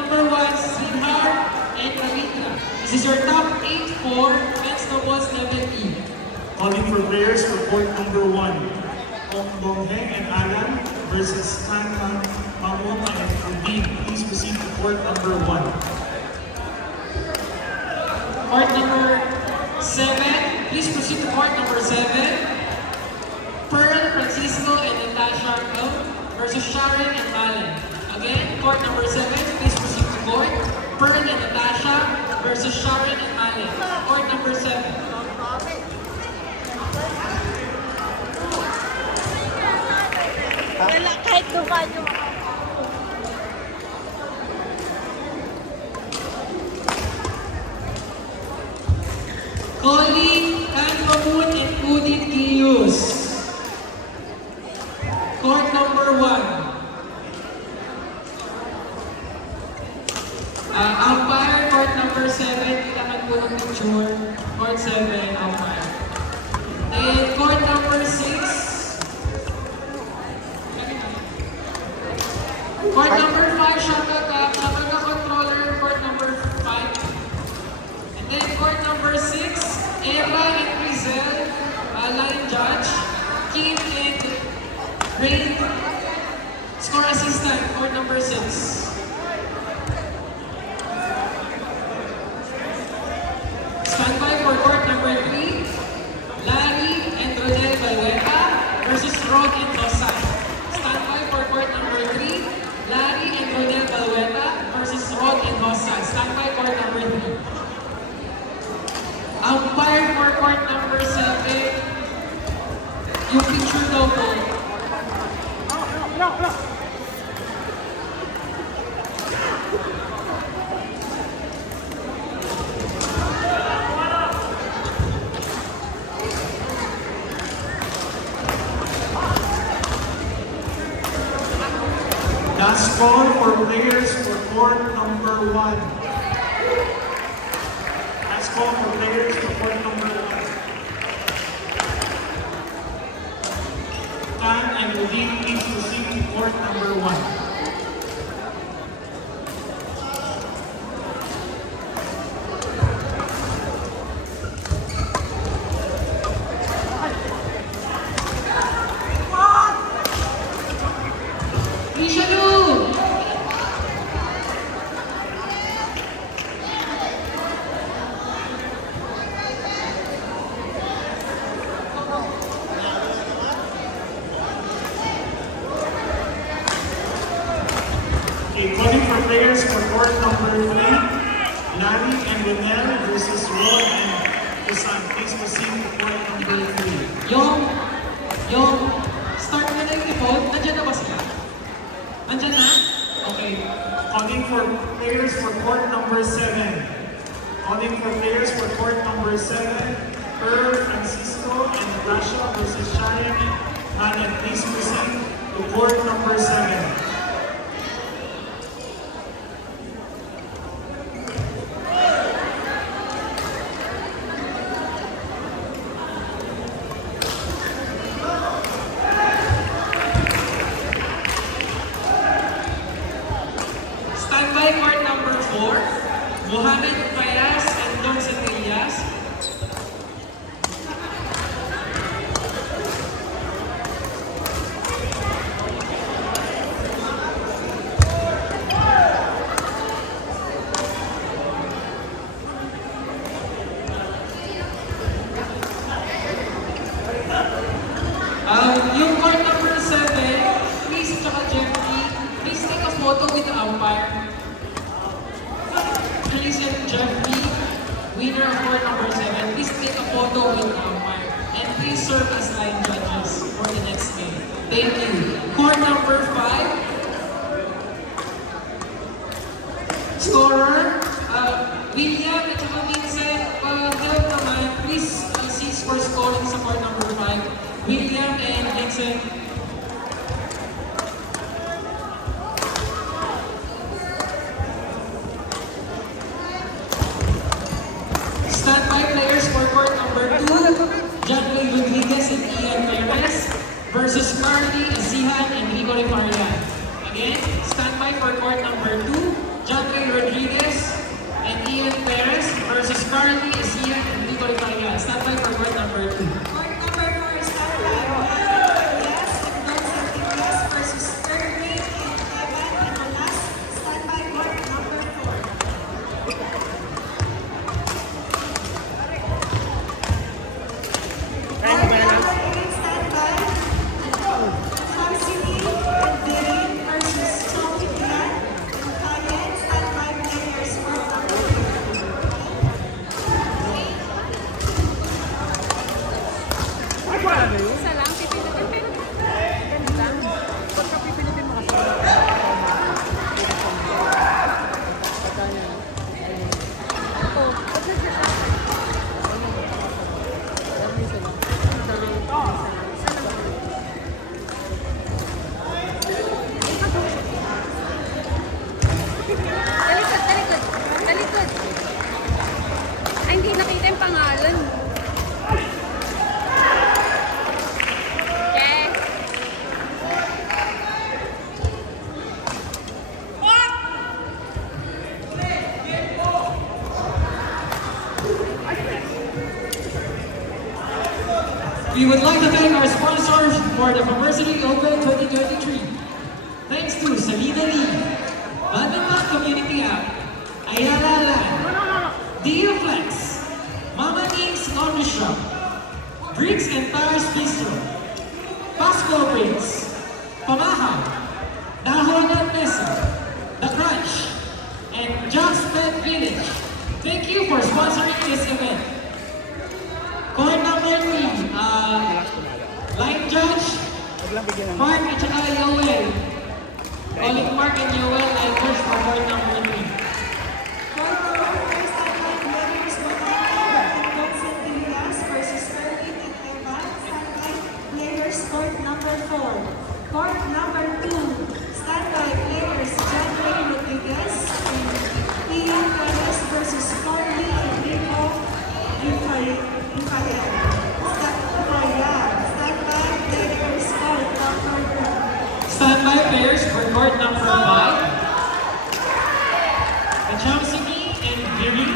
number 1, Sinhar and Ravitra. This is your top 8 for men's doubles level E. Calling for players for court number 1. Ong Dongheng and Alan versus Tan Mamoma and Rubin. Please proceed to court number 1. Court number 7. Please proceed to court number 7. Pearl, Francisco, and Natasha versus Sharon and Malen. Again, court number 7. Please proceed to court. Pearl and Natasha versus Sharon and Malen. Court number 7. Wala kahit dumaan yung Calling Kanpamun and Udit Kiyus. Court number 1. Umpire, court number 7. Kailangan po ng picture. Court 7, umpire. And court number 6. Court number 5, Shakaga controller. Court number 5. And then court number 6, Eva and Rizel, line judge. Kim and Rain, score assistant. Court number 6. Standby for court number 3, Larry and Rodel Balweta versus Rod and Rosan. Standby for court number 3, Larry and Rodel Balweta versus Rod and Rosan. Standby court number 3. Umpire for court number 7, yung picture daw po. Last call for players for court number 1. Last call for players for court number 1. Tan and Rubin, please proceed to court number 1. Calling for players for court number 3, Larry and Ronel versus Rod and Rosan. Please proceed to court number 3. Yung start na na yung default, nandiyan na ba sila? Nandiyan na? Okay. Calling for players for court number 7. Calling for players for court number 7, Pearl, Francisco, and Natasha versus Sharon and Malen. Please proceed to court number 7. Standby court number 4, Mohamed Fayaz and Don Centellas. Yung court number 7, please, tsaka Jeffrey, please take a photo with the umpire. Please and Jeffrey, winner of court number 7, please take a photo with the umpire. And please serve as line judges for the next game. Thank you. Court number 5, scorer, William at saka Vincent, help naman, please assist for scoring sa court number 5. William and Vincent. Standby players for court number 2, John Ray Rodriguez and Ian Perez versus Carly Asihan and Rico Reparian. Again, standby for court number 2, John Ray Rodriguez and Ian Perez versus Carly Isian and Nico Italia. Stand by for court number 2. Court number 4 is Yes and Gonzales versus Erwin and Evan Nicolas. Stand by court number 4. Court number 8 stand by Hamsini and Virin versus Sophie Dian and Kayen. Stand by players court number 8. Isa lang, pipilitin. Pero, ganun lang. Pagka pipilitin mo kasi. Ito, pagka siya siya. Alam mo isa lang. Isa lang. Isa lang. Talikod, talikod. Talikod. Ay, hindi nakita yung pangalan. Yes. We would like to thank our sponsors for the University Open 2023. Thanks to Salida Lee, Badminton Community App, Ayala Land, Dioflex, Mama Ning's Laundry Shop, Bricks and Paris Bistro, Pasco Bricks, Pamahaw, Dahon at Mesa, The Crunch, and Jack's Pet Village. Thank you for sponsoring this event. Court number 3, line judge, Mark at saka Yoel. Calling Mark and Yoel, line judge for court number 3. Court number 4 stand by players Monaco and Gonzales versus Erwin and Evan. Stand by players court number 4. Court number 2 stand by players John Ray Rodriguez and Ian Perez versus Carly and Nico Italia. Stand by players court number 2. Stand by players for court number 5. Kachamsiki and Viri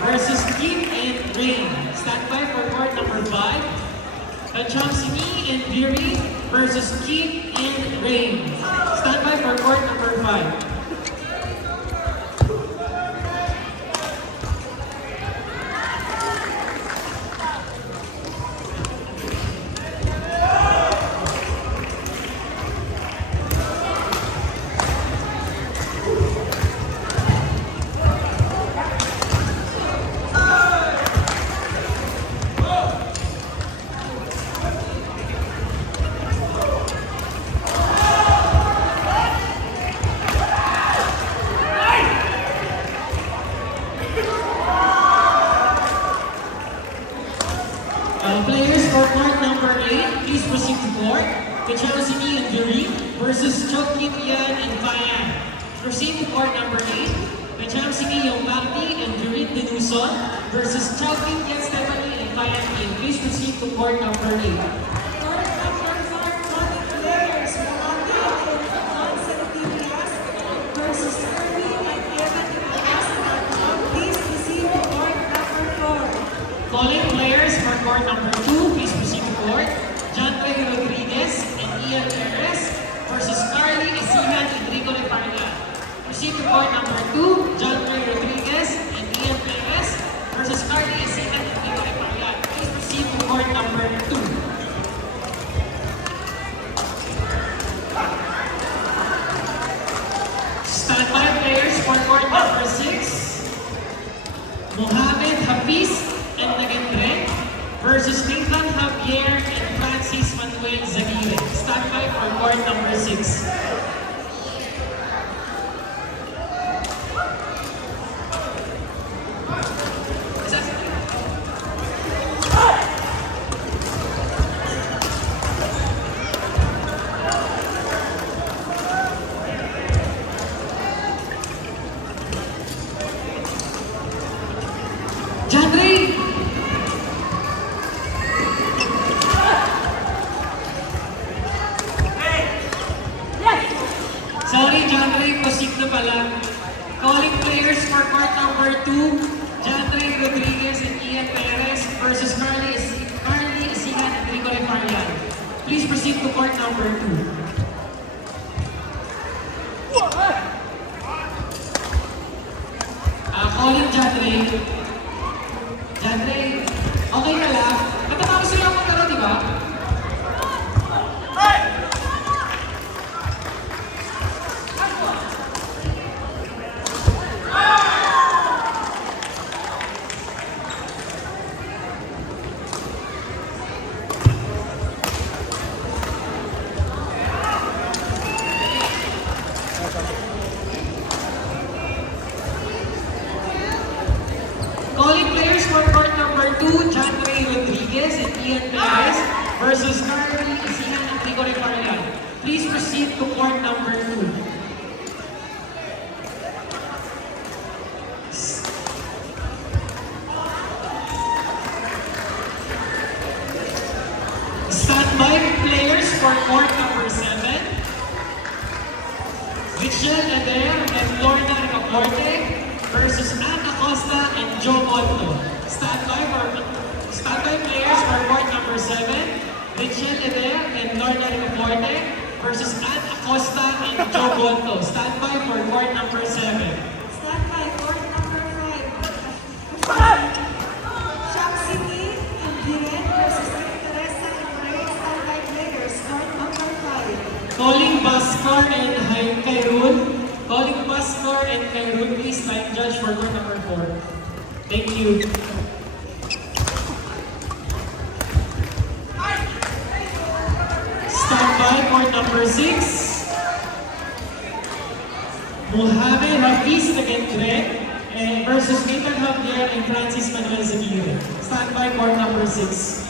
versus Kim and Rain. Stand by for court number 5. Kachamsiki and Viri versus Kim and Rain. Stand by for court number 5. Players for court number 8, please proceed to court. Kachamsiki and Viri versus Chokin Yan and Fayan. Proceed to court number 8. Kachamsiki Yombakti and Viri Denuson versus Chokin Yan Stephanie and Fayan Ian. Please proceed to court number 8. Court number 4 calling players Monaco and Gonzales versus Erwin and Evan Nicolas. Please proceed to court number 4. Calling players for court number 2, please proceed to court. John Ray Rodriguez and Ian Perez versus Carly Isihan and Rico Leparga. Proceed to court number 2, John Ray Rodriguez and Ian Perez versus Carly Isihan and Rico Leparga. Please proceed to court number 2. Stand by players for court number 6. Mohamed Hafiz and Nagendre versus Nathan Javier and Francis Manuel Zaguire. Stand by for court number 6. Jandri! Yes! proceed to court number 2. Calling Jadre. Jadre, okay ka lang? Matatapos sila ang maglaro, di ba? Calling players for court number 2, John Ray Rodriguez and Ian Perez versus Carly Isihan and Gregory Parlan. Please proceed to court number 2. Standby players for court number 7. Richelle Eder and Lorna Ricaporte versus Ann Acosta and Joe Otto. Standby players for court number 7. Richelle Eder and Lorna Ricaporte versus Ann Acosta and Joe Otto. Standby for court number 7. Standby, court number 5. Shop City and Diren versus Teresa and Ray. Standby players, court number 5. Calling Baskar and Kairun. Calling Baskar and Kairun, please line judge for court number 4. Thank you. Standby court number 6. Mohamed Hafiz Nagendre versus Nathan Javier and Francis Manuel Zaguirre. Standby court number 6.